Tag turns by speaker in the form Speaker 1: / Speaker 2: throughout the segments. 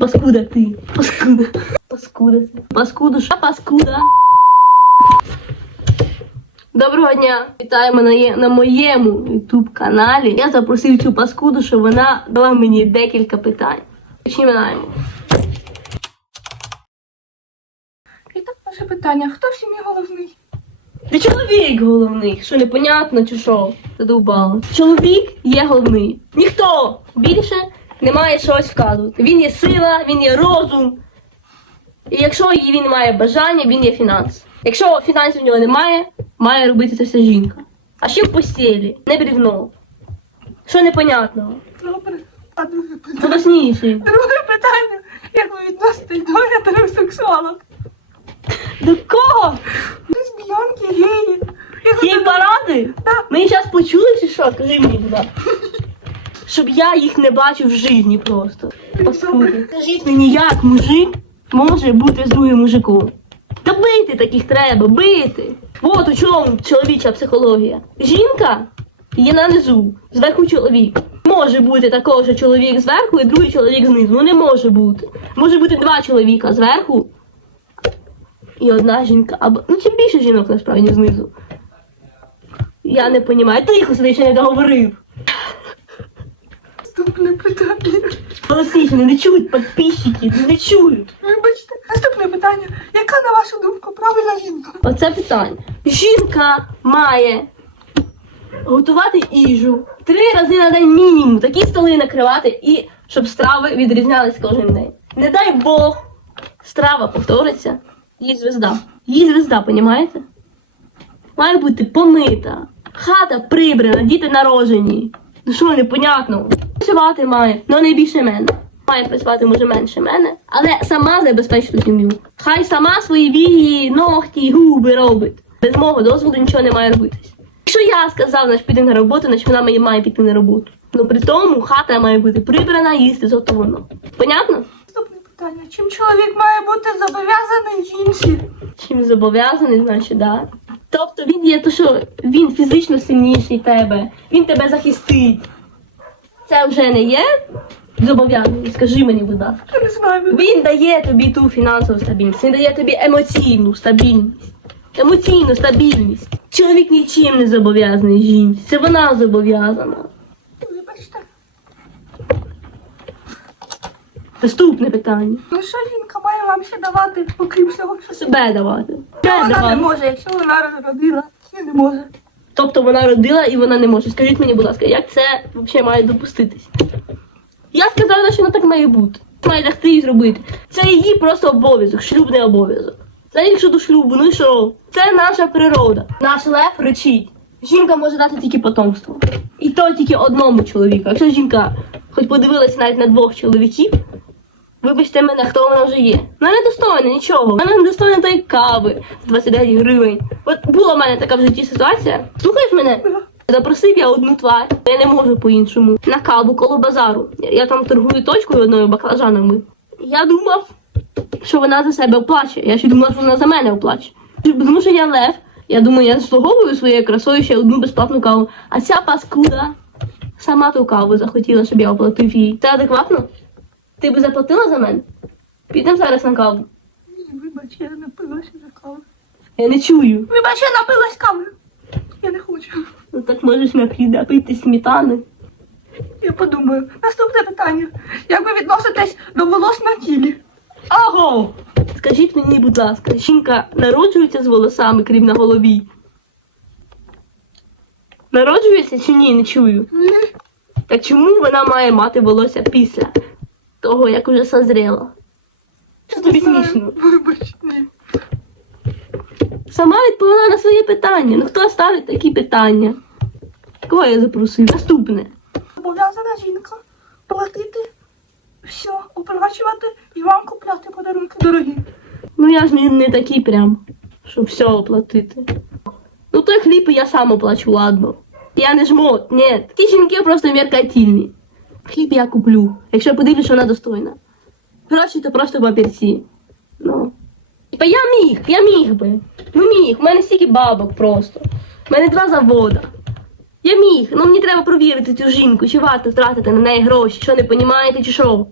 Speaker 1: Паскуда ти. Паскуда. Паскуда. Паскуда. Ша паскуда. Доброго дня! Вітаємо на, є- на моєму YouTube каналі. Я запросив цю паскуду, щоб вона дала мені декілька питань. Починаємо.
Speaker 2: І так перше питання: хто в сім'ї головний?
Speaker 1: Ти чоловік головний, що непонятно чи що? Задовбало. Чоловік є головний. Ніхто більше не має щось вказувати. Він є сила, він є розум. І якщо він має бажання, він є фінанс. Якщо фінансів у нього немає, має робити це все жінка. А ще в постілі, не брівно. Що непонятного?
Speaker 2: Добре. А друге питання. Друге питання. Як ви відноситесь до гетеросексуалок?
Speaker 1: До кого?
Speaker 2: Лесбіянки, геї. Як
Speaker 1: паради?
Speaker 2: Так.
Speaker 1: Ми зараз почули чи що? Скажи мені, будь ласка. Щоб я їх не бачив в житті просто. Паскуди. Скажіть мені, як мужик може бути з другим мужиком? Та бити таких треба, бити. От у чому чоловіча психологія. Жінка є на низу, зверху чоловік. Може бути такого, що чоловік зверху і другий чоловік знизу. Ну не може бути. Може бути два чоловіка зверху і одна жінка. Або ну чим більше жінок насправді знизу. Я не розумію. Тихо сиди, ще не договорив.
Speaker 2: Наступне питання.
Speaker 1: Голосніше, не чують підписчики, не чують.
Speaker 2: Вибачте. Наступне питання. Яка, на вашу думку, правильна жінка?
Speaker 1: Оце питання. Жінка має готувати їжу три рази на день мінімум. Такі столи накривати і щоб страви відрізнялись кожен день. Не дай Бог, страва повториться, їй звезда. Їй звезда, понімаєте? Має бути помита, хата прибрана, діти народжені. Ну що непонятно? Працювати має, але не більше мене. Має працювати може менше мене, але сама забезпечить сім'ю. Хай сама свої вії, ногті, губи робить. Без мого дозволу нічого не має робитись. Якщо я сказав, значить піди на роботу, значить вона мені має піти на роботу. Ну при тому хата має бути прибрана, їсти зготовлено. Понятно?
Speaker 2: Наступне питання. Чим чоловік має бути зобов'язаний жінці?
Speaker 1: Чим зобов'язаний, значить, да. Тобто він є то, що він фізично сильніший тебе, він тебе захистить. Це вже не є зобов'язаний, скажи мені, будь ласка.
Speaker 2: Я не знаю.
Speaker 1: Він дає тобі ту фінансову стабільність, він дає тобі емоційну стабільність. Емоційну стабільність. Чоловік нічим не зобов'язаний жінці. Це вона зобов'язана.
Speaker 2: Вибачте.
Speaker 1: Наступне питання.
Speaker 2: Ну що жінка має вам ще давати, окрім всього, що
Speaker 1: Себе давати. Себе
Speaker 2: вона не може, якщо вона розродила, і не може.
Speaker 1: Тобто вона родила і вона не може. Скажіть мені, будь ласка, як це взагалі має допуститись? Я сказала, що воно так має бути. Має лягти і зробити. Це її просто обов'язок, шлюбний обов'язок. Це якщо до шлюбу, ну і що? Це наша природа. Наш лев речить. Жінка може дати тільки потомство. І то тільки одному чоловіку. Якщо жінка хоч подивилася навіть на двох чоловіків, вибачте мене, хто вона вже є. Вона не достойна нічого. Вона не достойна тої кави з 29 гривень. От була в мене така в житті ситуація. Слухаєш мене? Запросив я одну тварь, я не можу по-іншому. На каву коло базару. Я там торгую точкою одною баклажанами. Я думав, що вона за себе оплачує. Я ще думала, що вона за мене оплачує. Тому що я лев. Я думаю, я заслуговую своєю красою ще одну безплатну каву. А ця паскуда сама ту каву захотіла, щоб я оплатив їй. Це адекватно? Ти би заплатила за мене? Підемо зараз на каву.
Speaker 2: Ні, Вибач, я напилася за каву.
Speaker 1: Я не чую.
Speaker 2: Вибач, я напилась кави. Я не хочу.
Speaker 1: Ну так можеш напити сметани.
Speaker 2: Я подумаю. Наступне питання. Як ви відноситесь до волос на тілі?
Speaker 1: Аго! Скажіть мені, будь ласка, жінка народжується з волосами, крім на голові? Народжується чи ні? Не чую. Так чому вона має мати волосся після того, як уже созріла? Що тобі смішно?
Speaker 2: Вибач, ні.
Speaker 1: Сама відповіла на своє питання. Ну хто ставить такі питання? Кого я запросив? Наступне.
Speaker 2: Зобов'язана жінка платити все, оплачувати і вам купляти подарунки дорогі.
Speaker 1: Ну я ж не, не такий прям, щоб все оплатити. Ну той хліб я сам оплачу, ладно. Я не жмот, ні. Ті жінки просто меркантильні. Хліб я куплю, якщо я подивлюсь, що вона достойна. Гроші то просто папірці. Ну. Типа я міг, я міг би. Ну міг, у мене стільки бабок просто. У мене два завода. Я міг, ну мені треба провірити цю жінку, чи варто втратити на неї гроші, що не понімаєте, чи що.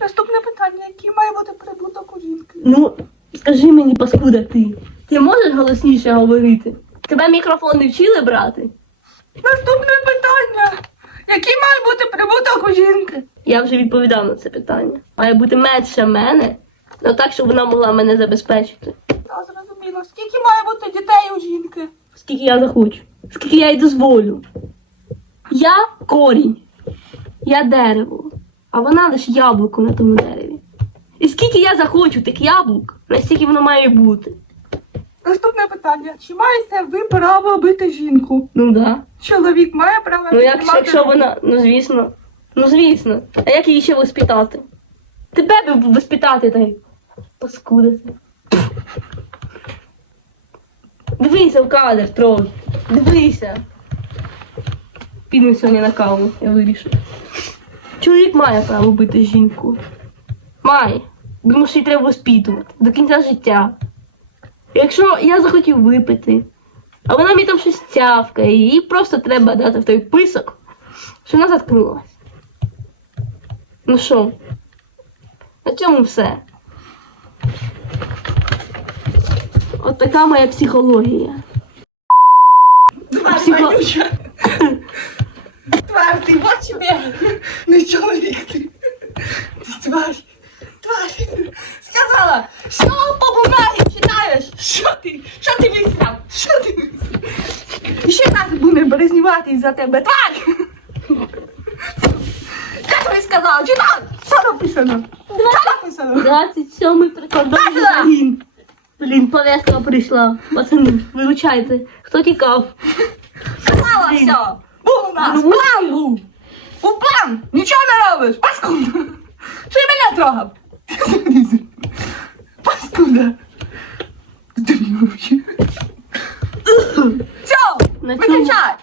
Speaker 2: Наступне питання, який має бути прибуток у жінки?
Speaker 1: Ну, скажи мені, паскуда, ти. Ти можеш голосніше говорити? Тебе мікрофон не вчили брати?
Speaker 2: Наступне питання. Який має бути прибуток у жінки?
Speaker 1: Я вже відповідав на це питання. Має бути менше мене, ну так, щоб вона могла мене забезпечити.
Speaker 2: Я зрозуміла. Скільки має бути дітей у жінки?
Speaker 1: Скільки я захочу, скільки я їй дозволю. Я корінь, я дерево, а вона лише яблуко на тому дереві. І скільки я захочу тих яблук, настільки воно має бути.
Speaker 2: Наступне питання. Чи маєте ви право бити жінку?
Speaker 1: Ну да.
Speaker 2: Чоловік має право
Speaker 1: Ну як, якщо вона, ну звісно. Ну звісно. А як її ще воспитати? Тебе би воспитати та й паскуда. Дивися в кадр трохи. Дивися. Підемо сьогодні на каву, я вирішу. Чоловік має право бити жінку. Має. Тому що її треба воспитувати до кінця життя. Якщо я захотів випити, а вона мені там щось тявкає, їй просто треба дати в той писок, що вона заткнулась. Ну що, на цьому все. От така моя психологія.
Speaker 2: Тварь,
Speaker 1: Психо-
Speaker 2: Ванюша. Тварь, ти бачиш мене? Не чоловік ти. Ти тварь. Тварь. Сказала, що по бумагі читаєш? Що ти? Що ти висрав? Що ти висрав? І ще так буде березнювати за тебе. Тварь! Сказала, читай! Що написано? Що написано?
Speaker 1: 27 прикордонний
Speaker 2: Бачила?
Speaker 1: загін. Блін, повестка прийшла. Пацани, виручайте. Хто тікав?
Speaker 2: Сказала все. Був у нас
Speaker 1: Ну,
Speaker 2: план був. Був план. Нічого не робиш. Паскуда. Й мене трогав? Паскуда. Здурів. Все,
Speaker 1: На цьому-
Speaker 2: виключай.